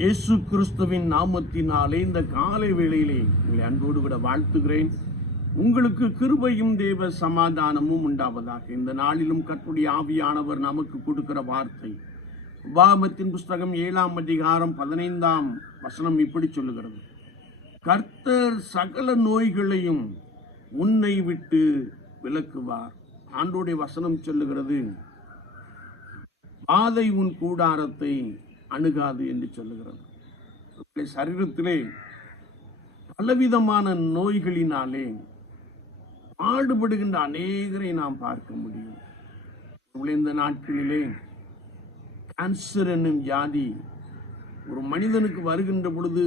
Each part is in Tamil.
இயேசு கிறிஸ்துவின் நாமத்தினாலே இந்த காலை வேளையிலே உங்களை அன்போடு கூட வாழ்த்துகிறேன். உங்களுக்கு கிருபையும் தேவ சமாதானமும் உண்டாவதாக. இந்த நாளிலும் கர்த்தருடைய ஆவியானவர் நமக்கு கொடுக்கிற வார்த்தை உபாகமத்தின் புஸ்தகம் 7ஆம் அதிகாரம் 15ஆம் வசனம் இப்படி சொல்லுகிறது: கர்த்தர் சகல நோய்களையும் உன்னை விட்டு விலக்குவார். ஆண்டோடைய வசனம் சொல்லுகிறது, பாதை உன் கூடாரத்தை அணுகாது என்று சொல்லுகிறது. சரீரத்திலே பலவிதமான நோய்களினாலே பாடுபடுகின்ற அநேகரை நாம் பார்க்க முடியும். இந்த நாட்களிலே கேன்சர் என்னும் வியாதி ஒரு மனிதனுக்கு வருகின்ற பொழுது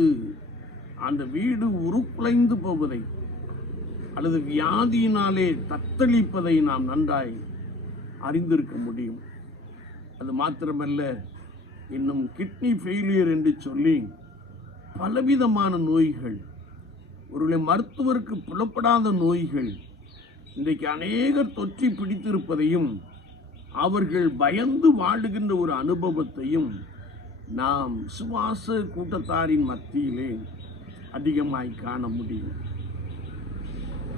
அந்த வீடு உருக்குலைந்து போவதை அல்லது வியாதியினாலே தத்தளிப்பதை நாம் நன்றாய் அறிந்திருக்க முடியும். அது மாத்திரமல்ல, இன்னும் கிட்னி ஃபெயிலியர் என்று சொல்லி பலவிதமான நோய்கள், ஒரு மருத்துவருக்கு புலப்படாத நோய்கள் இன்றைக்கு அநேகர் தொற்றி பிடித்திருப்பதையும் அவர்கள் பயந்து வாழுகின்ற ஒரு அனுபவத்தையும் நாம் விசுவாச கூட்டத்தாரின் மத்தியிலே அதிகமாய் காண முடியும்.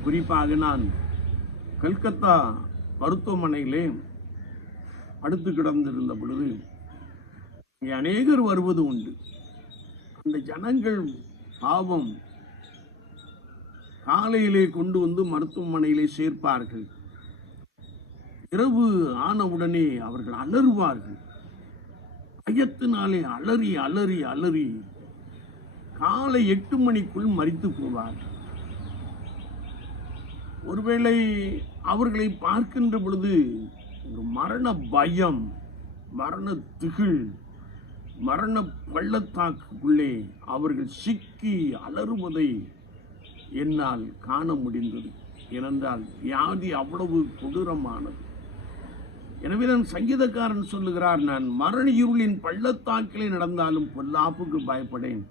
குறிப்பாக நான் கல்கத்தா மருத்துவமனையிலே படுத்து கிடந்திருந்த பொழுது இங்கே அநேகர் வருவது உண்டு. அந்த ஜனங்கள் பாவம் காலையிலே கொண்டு வந்து மருத்துவமனையிலே சேர்ப்பார்கள். இரவு ஆனவுடனே அவர்கள் அலறுவார்கள். பயத்தினாலே அலறி அலறி அலறி காலை 8 மணிக்குள் மரித்து போவார்கள். ஒருவேளை அவர்களை பார்க்கின்ற பொழுது ஒரு மரண பயம், மரண திகில், மரண பள்ளத்தாக்குள்ளே அவர்கள் சிக்கி அலறுவதை என்னால் காண முடிந்தது. ஏனென்றால் வியாதி அவ்வளவு கொடூரமானது. எனவே நான் சங்கீதக்காரன் சொல்லுகிறார், நான் மரண இருளின் பள்ளத்தாக்கிலே நடந்தாலும் பொல்லாப்புக்கு பயப்படேன்,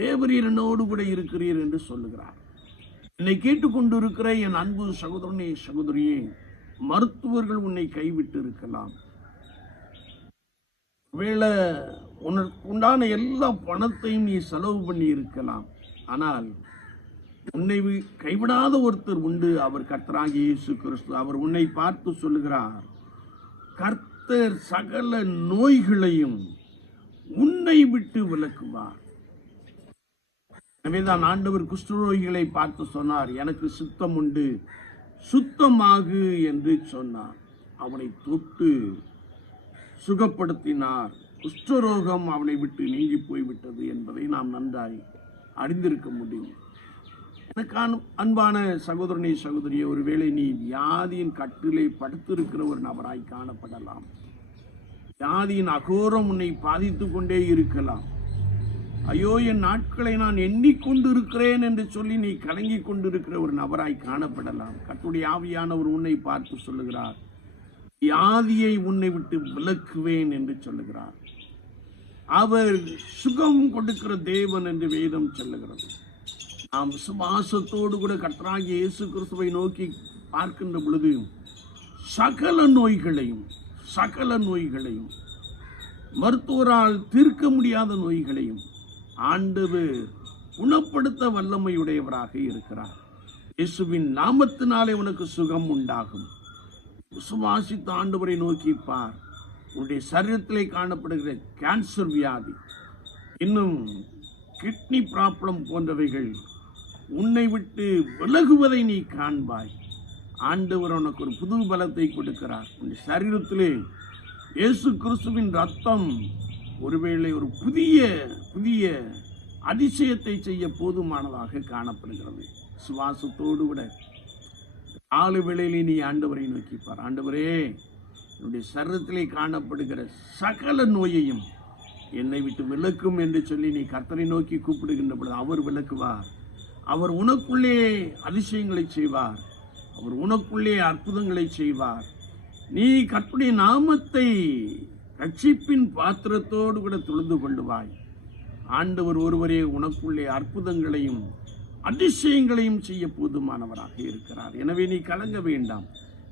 தேவரீர் என்னோடு கூட இருக்கிறீர் என்று சொல்லுகிறார். என்னை கேட்டுக்கொண்டு இருக்கிற என் அன்பு சகோதரனே, சகோதரியே, மருத்துவர்கள் உன்னை கைவிட்டு இருக்கலாம். வேளை உனக்கு உண்டான எல்லா பணத்தையும் நீ செலவு பண்ணி இருக்கலாம். ஆனால் உன்னை கைவிடாத ஒருத்தர் உண்டு. அவர் கர்த்தராகிய இயேசு கிறிஸ்து. அவர் உன்னை பார்த்து சொல்லுகிறார், கர்த்தர் சகல நோய்களையும் உன்னை விட்டு விலக்குவார். எனவேதான் ஆண்டவர் குஷ்டரோகிகளை பார்த்து சொன்னார், எனக்கு சுத்தம் உண்டு, சுத்தமாகு என்று சொன்னார். அவனை தொட்டு சுகப்படுத்தினார். குஷ்டரோகம் அவனை விட்டு நீங்கி போய்விட்டது என்பதை நாம் நன்றாய் அறிந்திருக்க முடியும். எனக்கு அன்பான சகோதரனே, சகோதரியே, ஒருவேளை நீ வியாதியின் கட்டிலே படுத்திருக்கிற ஒரு நபராய் காணப்படலாம். வியாதியின் அகோரம் உன்னை பாதித்து கொண்டே இருக்கலாம். ஐயோ, என் நாட்களை நான் எண்ணிக்கொண்டு இருக்கிறேன் என்று சொல்லி நீ கலங்கி கொண்டிருக்கிற ஒரு நபராய் காணப்படலாம். கர்த்தருடைய ஆவியானவர் உன்னை பார்த்து சொல்லுகிறார், வியாதியை உன்னை விட்டு விலக்குவேன் என்று சொல்லுகிறார். அவர் சுகம் கொடுக்கிற தேவன் என்று வேதம் சொல்லுகிறது. நாம் விசுவாசத்தோடு கூட கர்த்தராகிய இயேசு கிறிஸ்துவை நோக்கி பார்க்கின்ற பொழுது சகல நோய்களையும் மருத்துவரால் தீர்க்க முடியாத நோய்களையும் ஆண்டவர் குணப்படுத்த வல்லமையுடையவராக இருக்கிறார். இயேசுவின் நாமத்தினாலே உனக்கு சுகம் உண்டாகும். விசுவாசித்த ஆண்டவரை நோக்கி பார். உன்னுடைய சரீரத்திலே காணப்படுகிற கேன்சர் வியாதி, இன்னும் கிட்னி ப்ராப்ளம் போன்றவைகள் உன்னை விட்டு விலகுவதை நீ காண்பாய். ஆண்டவர் உனக்கு ஒரு புது பலத்தை கொடுக்கிறார். உன்னுடைய சரீரத்திலே இயேசு கிறிஸ்துவின் ரத்தம் ஒருவேளை ஒரு புதிய அதிசயத்தை செய்ய போதுமானதாக காணப்படுகிறது. சுவாசத்தோடு விட ஆளு வேளையிலே நீ ஆண்டவரை நோக்கிப்பார். ஆண்டவரே, என்னுடைய சரீரத்திலே காணப்படுகிற சகல நோயையும் என்னை விட்டு விலக்கும் என்று சொல்லி நீ கர்த்தரை நோக்கி கூப்பிடுகின்ற பொழுது அவர் விலக்குவார். அவர் உனக்குள்ளே அதிசயங்களை செய்வார். அவர் உனக்குள்ளே அற்புதங்களை செய்வார். நீ கர்த்தருடைய நாமத்தை ரட்சிப்பின் பாத்திரத்தோடு கூட தொழுது கொள்ளுவாய். ஆண்டவர் ஒருவரே உனக்குள்ளே அற்புதங்களையும் அதிசயங்களையும் செய்ய போதுமானவராக இருக்கிறார். எனவே நீ கலங்க வேண்டாம்,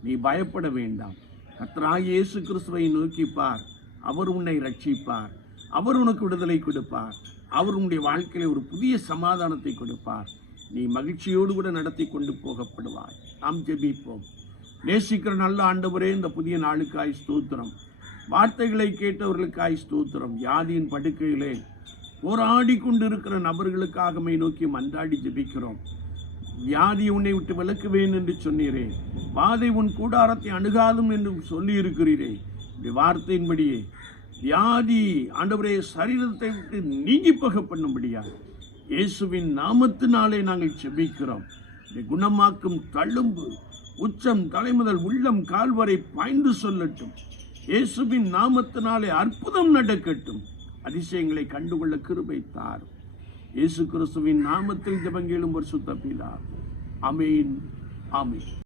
நீ பயப்பட வேண்டாம். கர்த்தராகிய இயேசு கிறிஸ்துவை நோக்கி பார். அவர் உன்னை ரட்சிப்பார். அவர் உனக்கு விடுதலை கொடுப்பார். அவர் உன்னுடைய வாழ்க்கையில ஒரு புதிய சமாதானத்தை கொடுப்பார். நீ மகிழ்ச்சியோடு கூட நடத்தி கொண்டு போகப்படுவாய். நாம் ஜெபிப்போம். நேசிக்கிற நல்ல ஆண்டவரே, இந்த புதிய நாளுக்காய் ஸ்தோத்திரம். வார்த்தைகளை கேட்டவர்களுக்காய் ஸ்தோத்திரம். வியாதியின் படுக்கையிலே போராடி கொண்டிருக்கிற நபர்களுக்காக மை நோக்கி மன்றாடி ஜெபிக்கிறோம். வியாதி உன்னை விட்டு விலக்குவேன் என்று சொன்னீரே, வாதை உன் கூடாரத்தை அணுகாதும் என்று சொல்லி இருக்கிறீரே. இந்த வார்த்தையின்படியே வியாதி ஆண்டவரே சரீரத்தை விட்டு நீங்கி போக பண்ணும்படியா இயேசுவின் நாமத்தினாலே நாங்கள் ஜெபிக்கிறோம். இந்த குணமாக்கும் தழும்பு உச்சம் தலைமுதல் உள்ளம் கால் வரை பாய்ந்து சொல்லட்டும். இயேசுவின் நாமத்தினாலே அற்புதம் நடக்கட்டும். அதிசயங்களை கண்டுகொள்ள கிருபை தாரும். இயேசு கிறிஸ்துவின் நாமத்தில் ஜெபம் கேளும் பரிசுத்த பிதாவே. ஆமென், ஆமென்.